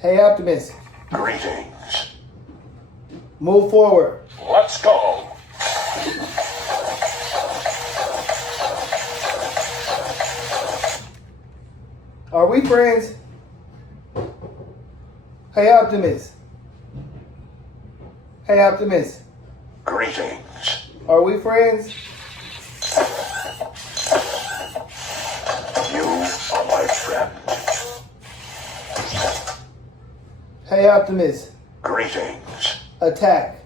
Hey, Optimus. Greetings. Move forward. Let's go. Are we friends? Hey, Optimus. Hey, Optimus. Greetings. Are we friends? You are my friend. Hey, Optimus. Greetings. Attack.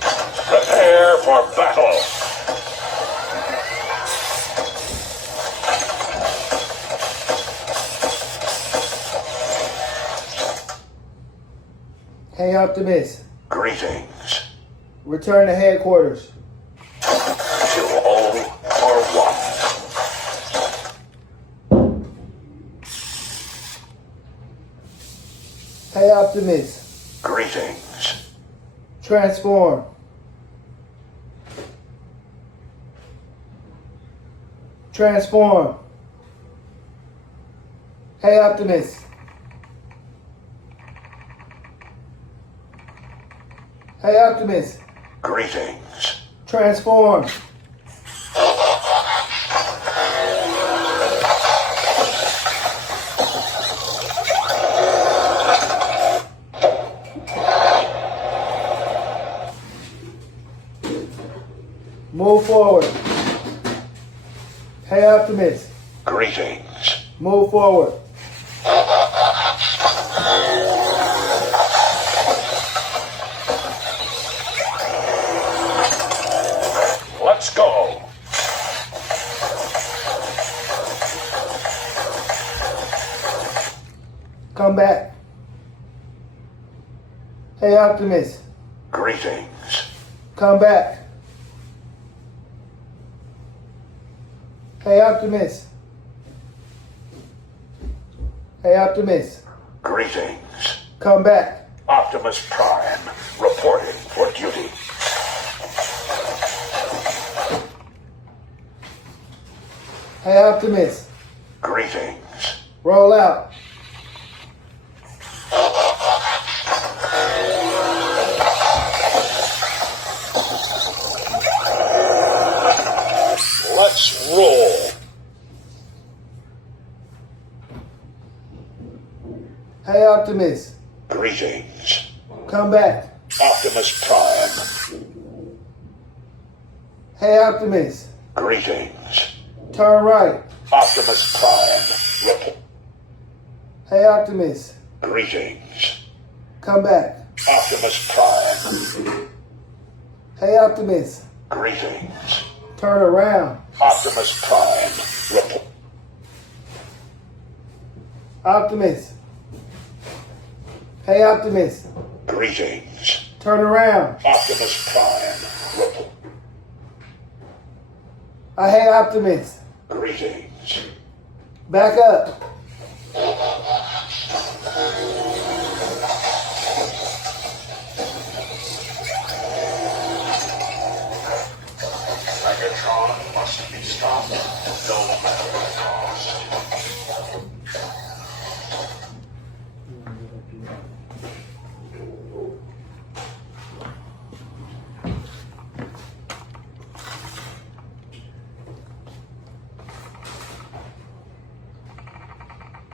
Prepare for battle. Hey, Optimus. Greetings. Return to headquarters. Till all are one. Hey, Optimus. Greetings. Transform. Transform. Hey, Optimus. Hey, Optimus. Greetings. Transform. Move forward. Hey, Optimus. Greetings. Move forward. Let's go. Come back. Hey, Optimus. Greetings. Come back. Hey, Optimus. Hey, Optimus. Greetings. Come back. Optimus Prime reporting for duty. Hey, Optimus. Greetings. Roll out. Let's roll. Hey, Optimus. Greetings. Come back. Optimus Prime. Hey, Optimus. Greetings. Turn right. Optimus Prime. Hey, Optimus. Greetings. Come back. Optimus Prime. Hey, Optimus. Greetings. Turn around. Optimus Prime. Optimus. Hey, Optimus. Greetings. Turn around. Optimus Prime. Hey, Optimus. Greetings. Back up. Megatron must be stopped, no matter the cost.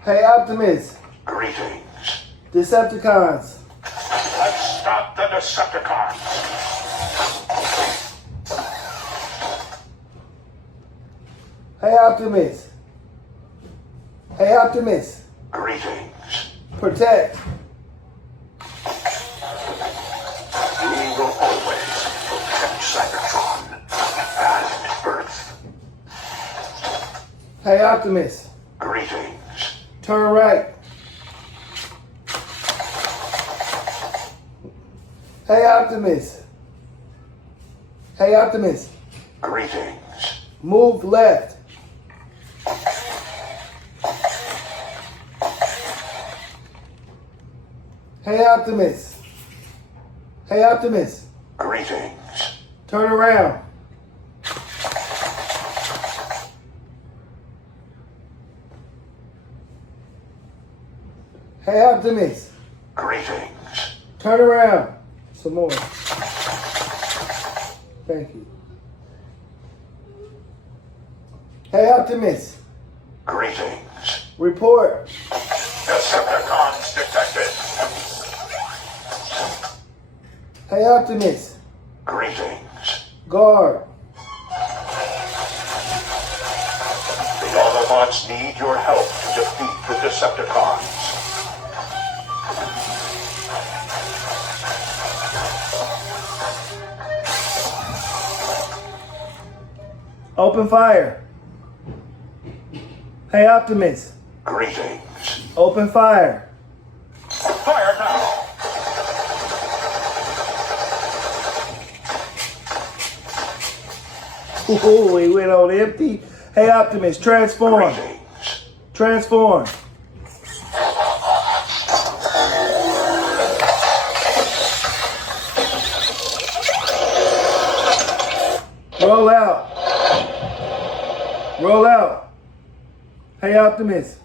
Hey, Optimus. Greetings. Decepticons. Let's stop the Decepticons. Hey, Optimus. Hey, Optimus. Greetings. Protect. We will always protect Cybertron and Earth. Hey, Optimus. Greetings. Turn right. Hey, Optimus. Hey, Optimus. Greetings. Move left. Hey, Optimus. Hey, Optimus. Greetings. Turn around. Hey, Optimus. Greetings. Turn around. Some more. Thank you. Hey, Optimus. Greetings. Report. Decepticons detected. Hey, Optimus. Greetings. Guard. The Autobots need your help to defeat the Decepticons. Open fire. Hey, Optimus. Greetings. Open fire. Fire now. Ooh, he went on empty. Hey, Optimus, transform. Greetings. Transform. Roll out. Roll out. Hey, Optimus.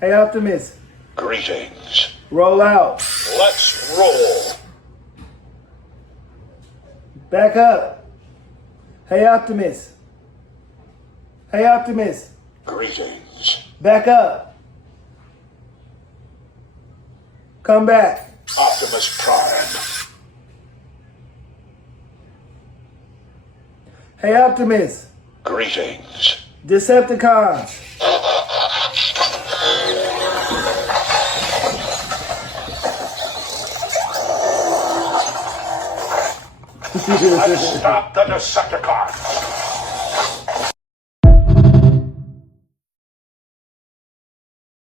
Hey, Optimus. Greetings. Roll out. Let's roll. Back up. Hey, Optimus. Hey, Optimus. Greetings. Back up. Come back. Optimus Prime. Hey, Optimus. Greetings. Decepticons. Let's stop the Decepticons.